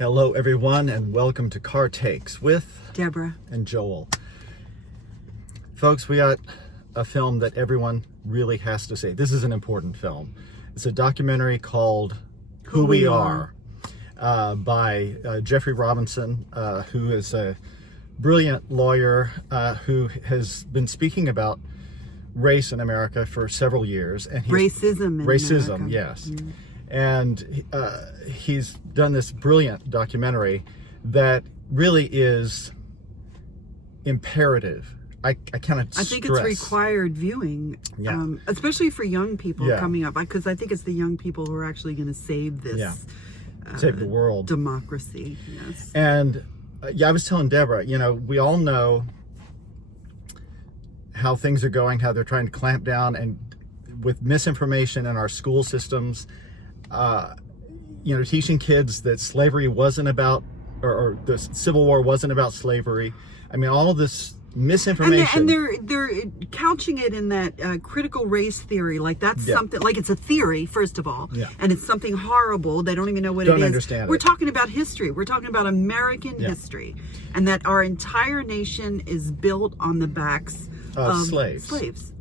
Hello, everyone, and welcome to Car Takes with Deborah and Joel. Folks, we got a film that everyone really has to see. This is an important film. It's a documentary called Who We Are by Jeffrey Robinson, who is a brilliant lawyer who has been speaking about race in America for several years. And racism in America. Yes. Mm-hmm. And he's done this brilliant documentary that really is imperative. I think it's required viewing, especially for young people coming up, because I think it's the young people who are actually going to save this, save the world, democracy. Yes. And I was telling Deborah, we all know how things are going, how they're trying to clamp down and with misinformation in our school systems. Teaching kids that slavery wasn't about, or the Civil War wasn't about slavery. I mean, all of this misinformation. And they're couching it in that critical race theory, like that's something, like it's a theory, first of all, and it's something horrible. They don't even know what it is. Understand We're talking about history. We're talking about American history, and that our entire nation is built on the backs of slaves.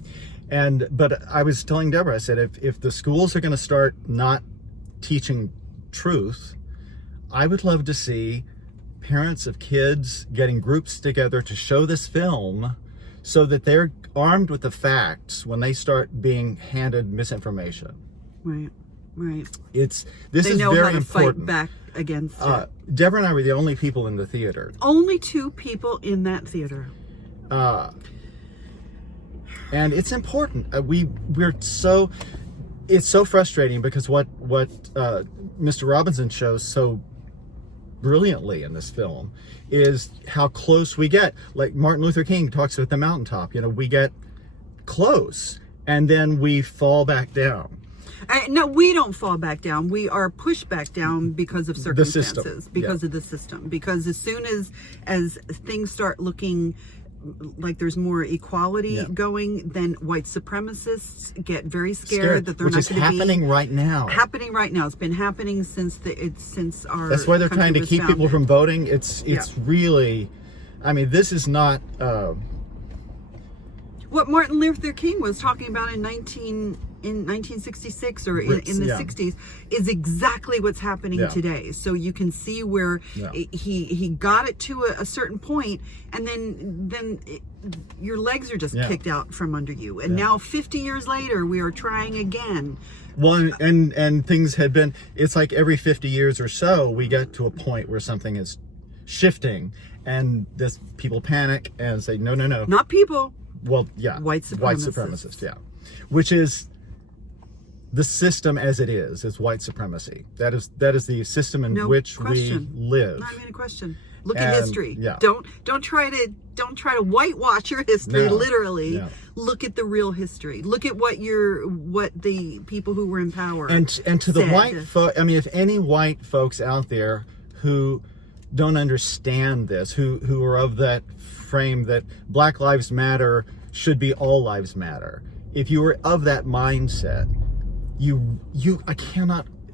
But I was telling Deborah, I said, if the schools are going to start not teaching truth, I would love to see parents of kids getting groups together to show this film so that they're armed with the facts when they start being handed misinformation. Right. This they is know very how to important. Fight back against it. Deborah and I were the only people in the theater. Only two people in that theater. And it's important. It's so frustrating because what Mr. Robinson shows so brilliantly in this film is how close we get. Like Martin Luther King talks at the mountaintop. We get close and then we fall back down. No, we don't fall back down. We are pushed back down because of circumstances, because of the system. Because as soon as things start looking like there's more equity going, then white supremacists get very scared that they're not going to be happening right now. It's been happening since our. That's why they're trying to keep people from voting. It's really, this is not what Martin Luther King was talking about in 1966 or in the 60s is exactly what's happening today. So you can see where he got it to a certain point, and then your legs are just kicked out from under you. And now 50 years later, we are trying again. Well, and things had been, it's like every 50 years or so, we get to a point where something is shifting, and people panic and say, no. Not people. Well, White supremacists, which is the system as it is white supremacy. That is the system in which we live. Not even a question. Look at history. Don't try to whitewash your history. Literally, look at the real history. Look at what the people who were in power and to the white folk. If any white folks out there who don't understand this, who are of that frame that Black Lives Matter should be all lives matter. If you are of that mindset,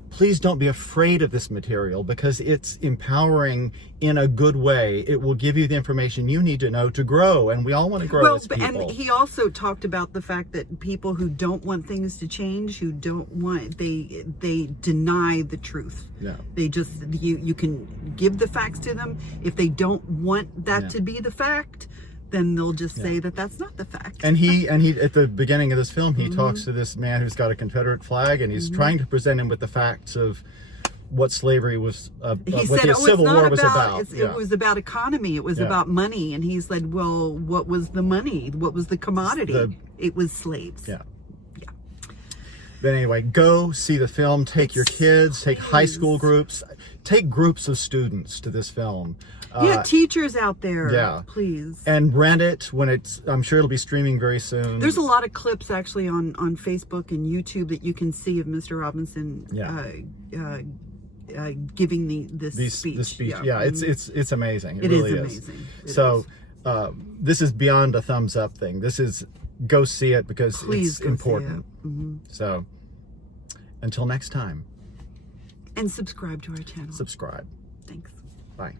please don't be afraid of this material, because it's empowering in a good way. It will give you the information you need to know to grow, and we all want to grow as people. And he also talked about the fact that people who don't want things to change, they deny the truth. They just, you can give the facts to them. If they don't want that to be the fact, then they'll just say that that's not the fact. And he at the beginning of this film, he talks to this man who's got a Confederate flag, and he's trying to present him with the facts of what slavery was, what the Civil War was about. It was about economy. It was about money. And he said, well, what was the money? What was the commodity? It was slaves. But anyway, go see the film. Take your kids, take high school groups, take groups of students to this film. Teachers out there, please. And rent it when I'm sure it'll be streaming very soon. There's a lot of clips actually on Facebook and YouTube that you can see of Mr. Robinson giving this speech. The speech. It's amazing. It really is amazing. This is beyond a thumbs up thing. This is go see it because Please it's important. It. So until next time. And subscribe to our channel. Subscribe. Thanks. Bye.